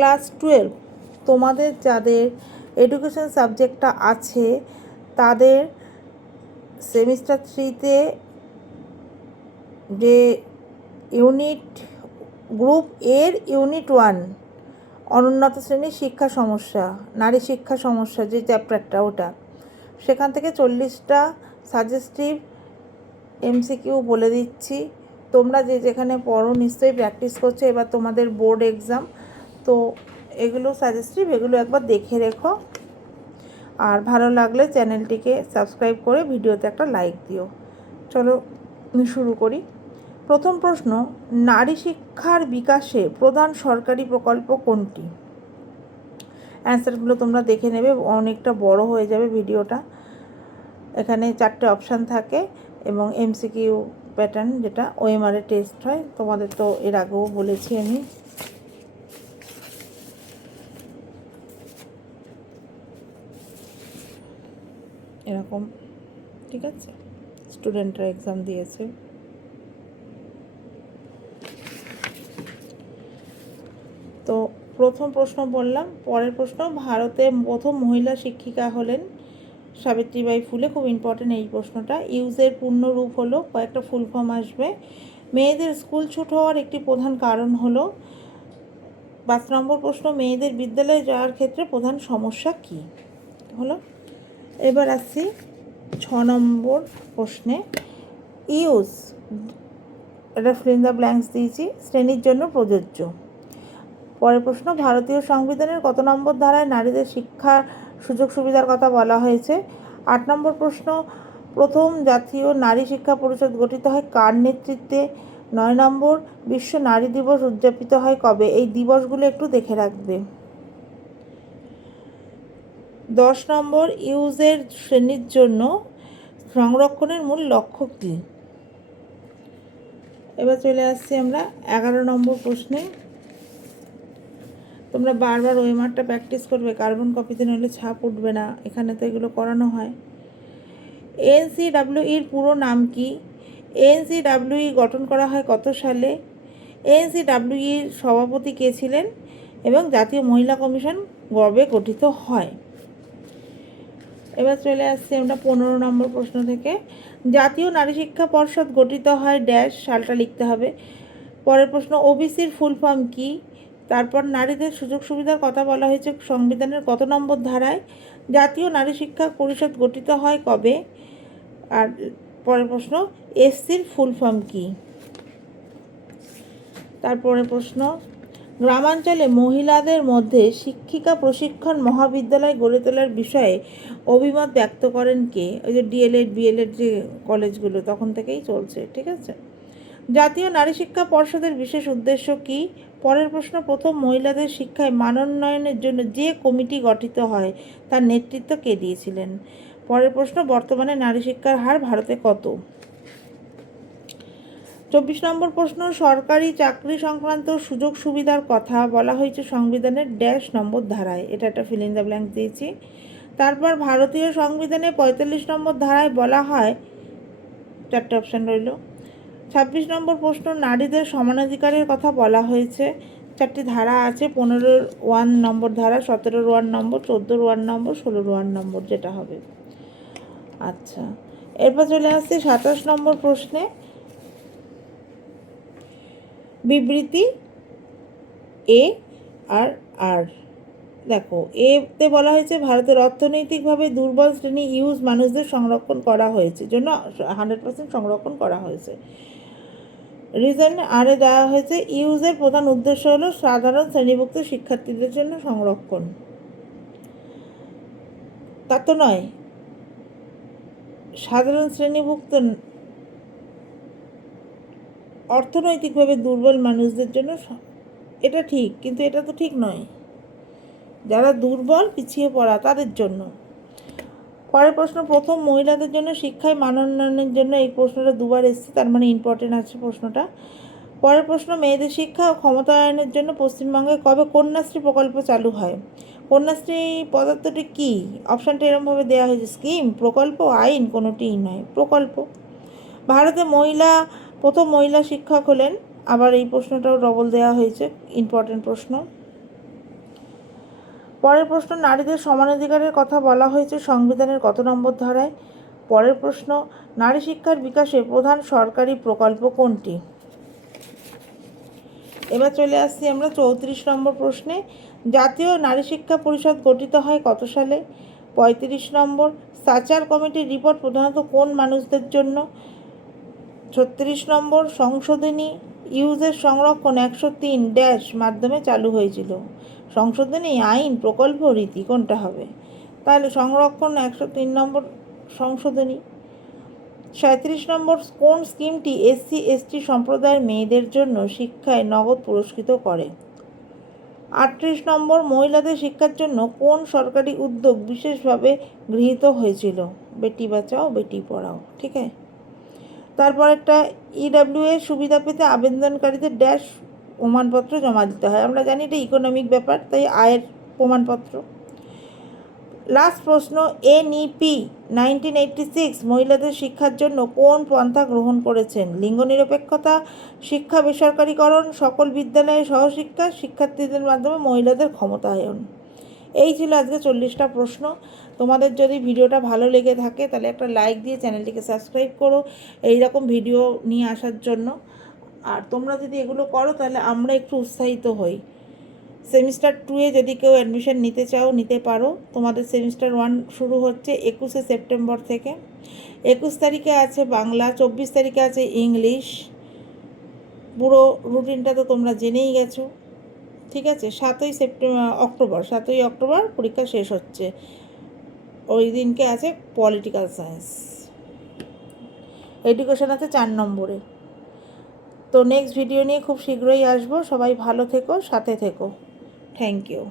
Class 12 তোমাদের যাদের education সাবজেক্টটা আছে তাদের সেমিস্টার 3তে যে ইউনিট গ্রুপ এর ইউনিট 1 অনুন্নত শ্রেণীর শিক্ষা সমস্যা, নারী শিক্ষা সমস্যা যে চ্যাপ্টারটা, ওটা সেখান থেকে 40টা সাজেস্টিভ এমসিকিউ বলে দিচ্ছি। তোমরা যে যেখানে পড়ো নিশ্চয়ই প্র্যাকটিস করছো, এবার তোমাদের বোর্ড এক্সাম, তো এগুলো সাজেস্টিভ, এগুলো একবার দেখে রেখো। আর ভালো লাগলে চ্যানেলটিকে সাবস্ক্রাইব করে ভিডিওতে একটা লাইক দিও। চলো শুরু করি। প্রথম প্রশ্ন, নারী শিক্ষার বিকাশে প্রধান সরকারি প্রকল্প কোনটি? অ্যান্সারগুলো তোমরা দেখে নেবে, অনেকটা বড় হয়ে যাবে ভিডিওটা। এখানে 4টে অপশান থাকে এবং এমসিকিউ প্যাটার্ন, যেটা ওএমআরে টেস্ট হয়, তোমাদের তো এর আগেও বলেছি আমি। এরকম, ঠিক আছে, স্টুডেন্টরা এক্সাম দিয়েছে। তো প্রথম প্রশ্ন বললাম। পরের প্রশ্ন, ভারতের প্রথম মহিলা শিক্ষিকা হলেন সাবিত্রীবাই ফুলে। খুব ইম্পর্টেন্ট এই প্রশ্নটা। ইউজের পূর্ণ রূপ হলো, কয়েকটা ফুল ফর্ম আসবে। মেয়েদের স্কুল ছুট হওয়ার একটি প্রধান কারণ হলো। 5 নম্বর প্রশ্ন, মেয়েদের বিদ্যালয়ে যাওয়ার ক্ষেত্রে প্রধান সমস্যা কী হলো। এবার আসছি 6 নম্বর প্রশ্নে। ইউজ, এটা ফিল ইন দ্য ব্ল্যাঙ্কস দিয়েছি, শ্রেণীর জন্য প্রযোজ্য। পরের প্রশ্ন, ভারতীয় সংবিধানের কত নম্বর ধারায় নারীদের শিক্ষার সুযোগ সুবিধার কথা বলা হয়েছে? 8 নম্বর প্রশ্ন, প্রথম জাতীয় নারী শিক্ষা পরিষদ গঠিত হয় কার নেতৃত্বে? 9 নম্বর, বিশ্ব নারী দিবস উদযাপিত হয় কবে? এই দিবসগুলো একটু দেখে রাখবে। 10 নম্বর, ইউজের শ্রেণীর জন্য সংরক্ষণের মূল লক্ষ্য কী? এবার চলে আসছি আমরা 11 নম্বর প্রশ্নে। তোমরা বারবার ওএমআরটা প্র্যাকটিস করবে, কার্বন কপিতে নইলে ছাপ উঠবে না, এখানে তো এগুলো করানো হয়। এনসিডাব্লিউইর পুরো নাম কি? এনসিডাব্লিউই গঠন করা হয় কত সালে? এনসিডাব্লিউইর সভাপতি কে ছিলেন এবং জাতীয় মহিলা কমিশন কবে গঠিত হয়? এবার চলে আসছি আমরা 15 নম্বর প্রশ্ন থেকে। জাতীয় নারী শিক্ষা পর্ষদ গঠিত হয় ড্যাশ, সালটা লিখতে হবে। পরের প্রশ্ন, ওবিসির ফুল ফর্ম কি? তারপর নারীদের সুযোগ সুবিধার কথা বলা হয়েছে সংবিধানের কত নম্বর ধারায়? জাতীয় নারী শিক্ষা পরিষদ গঠিত হয় কবে? আর পরের প্রশ্ন, এসসির ফুল ফর্ম কি? তারপরে প্রশ্ন, গ্রামাঞ্চলে মহিলাদের মধ্যে শিক্ষিকা প্রশিক্ষণ মহাবিদ্যালয় গড়ে তোলার বিষয়ে অভিমত ব্যক্ত করেন কে? ওই যে ডিএলএড বিএলএড যে কলেজগুলো তখন থেকেই চলছে, ঠিক আছে। জাতীয় নারী শিক্ষা পর্ষদের বিশেষ উদ্দেশ্য কী? পরের প্রশ্ন, প্রথম মহিলাদের শিক্ষায় মানোন্নয়নের জন্য যে কমিটি গঠিত হয় তার নেতৃত্ব কে দিয়েছিলেন? পরের প্রশ্ন, বর্তমানে নারী শিক্ষার হার ভারতে কত? 24 নম্বর প্রশ্ন, সরকারি চাকরি সংক্রান্ত সুযোগ সুবিধার কথা বলা হয়েছে সংবিধানের ড্যাশ নম্বর ধারায়? এটা একটা ফিল ইন দ্য ব্ল্যাঙ্ক দিয়েছি। তারপর ভারতীয় সংবিধানে 45 নম্বর ধারায় বলা হয়, 4টে অপশান রইল। 26 নম্বর প্রশ্ন, নারীদের সমানাধিকারের কথা বলা হয়েছে, 4টি ধারা আছে, 15-1 নম্বর ধারা, 17-1 নম্বর, 14-1 নম্বর, 16-1 নম্বর, যেটা হবে। আচ্ছা, এরপর চলে আসছে 27 নম্বর প্রশ্নে। বিবৃতি এ আর আর, দেখো এতে বলা হয়েছে ভারতের অর্থনৈতিকভাবে দুর্বল শ্রেণী ইউজ মানুষদের সংরক্ষণ করা হয়েছে, জন্য 100% সংরক্ষণ করা হয়েছে। রিজন আরে দেওয়া হয়েছে, ইউজের প্রধান উদ্দেশ্য হলো সাধারণ শ্রেণীভুক্ত শিক্ষার্থীদের জন্য সংরক্ষণ। তা তো নয়, সাধারণ শ্রেণীভুক্ত অর্থনৈতিকভাবে দুর্বল মানুষদের জন্য, এটা ঠিক, কিন্তু এটা তো ঠিক নয়। যারা দুর্বল পিছিয়ে পড়া তাদের জন্য। পরের প্রশ্ন, প্রথম মহিলাদের জন্য শিক্ষায় মানোন্নয়নের জন্য, এই প্রশ্নটা দুবার এসছে, তার মানে ইম্পর্টেন্ট আছে প্রশ্নটা। পরের প্রশ্ন, মেয়েদের শিক্ষা ও ক্ষমতায়নের জন্য পশ্চিমবঙ্গে কবে কন্যাশ্রী প্রকল্প চালু হয়? কন্যাশ্রী পদার্থটি কী? অপশানটা এরকমভাবে দেওয়া হয়েছে, স্কিম, প্রকল্প, আইন, কোনোটিই নয়, প্রকল্প। ভারতে প্রথম মহিলা শিক্ষক হলেন, আবার এই প্রশ্নটাও ডবল দেওয়া হয়েছে, ইম্পর্টেন্ট প্রশ্ন। পরের প্রশ্ন, নারীদের সমানাধিকারের কথা বলা হয়েছে সংবিধানের কত নম্বর ধারায়? পরের প্রশ্ন, নারী শিক্ষার বিকাশে প্রধান সরকারি প্রকল্প কোনটি? এবার চলে আসছি আমরা 34 নম্বর প্রশ্নে। জাতীয় নারী শিক্ষা পরিষদ গঠিত হয় কত সালে? 35 নম্বর, সাচার কমিটির রিপোর্ট প্রধানত কোন মানুষদের জন্য? 36 নম্বর, সংশোধনী ইউজের সংরক্ষণ 103 ড্যাশ মাধ্যমে চালু হয়েছিল। সংশোধনী, আইন, প্রকল্প, রীতি, কোনটা হবে? তাহলে সংরক্ষণ 103 নম্বর সংশোধনী। 37 নম্বর, কোন স্কিমটি SC/ST সম্প্রদায়ের মেয়েদের জন্য শিক্ষায় নগদ পুরস্কৃত করে? 38 নম্বর, মহিলাদের শিক্ষার জন্য কোন সরকারি উদ্যোগ বিশেষভাবে গৃহীত হয়েছিল? বেটি বাঁচাও বেটি পড়াও, ঠিক আছে। তারপর একটা EWS সুবিধা পেতে আবেদনকারীদের ড্যাশ প্রমাণপত্র জমা দিতে হয়। আমরা জানি এটা ইকোনমিক ব্যাপার, তাই আয়ের প্রমাণপত্র। লাস্ট প্রশ্ন, NEP 1986 মহিলাদের শিক্ষার জন্য কোন পন্থা গ্রহণ করেছেন? লিঙ্গ নিরপেক্ষতা, শিক্ষা বেসরকারীকরণ, সকল বিদ্যালয়ে সহশিক্ষা, শিক্ষার্থীদের মাধ্যমে মহিলাদের ক্ষমতায়ন। এই ছিল আজকে 40টা প্রশ্ন। তোমাদের যদি ভিডিওটা ভালো লেগে থাকে তাহলে একটা লাইক দিয়ে চ্যানেলটিকে সাবস্ক্রাইব করো এই রকম ভিডিও নিয়ে আসার জন্য। আর তোমরা যদি এগুলো করো তাহলে আমরা একটু উৎসাহিত হই। সেমিস্টার 2-এ যদি কেউ অ্যাডমিশন নিতে চাও নিতে পারো। তোমাদের সেমিস্টার 1 শুরু হচ্ছে 21শে সেপ্টেম্বর থেকে। 21 তারিখে আছে বাংলা, 24 তারিখে আছে ইংলিশ। পুরো রুটিনটা তো তোমরা জেনেই গেছো, ঠিক আছে। 7ই অক্টোবর পরীক্ষা শেষ হচ্ছে। ওই দিনকে আছে পলিটিক্যাল সায়েন্স। এডুকেশন আছে 4 নম্বরে। তো নেক্সট ভিডিও নিয়ে খুব শীঘ্রই আসবো। সবাই ভালো থেকো, সাথে থেকো। Thank you.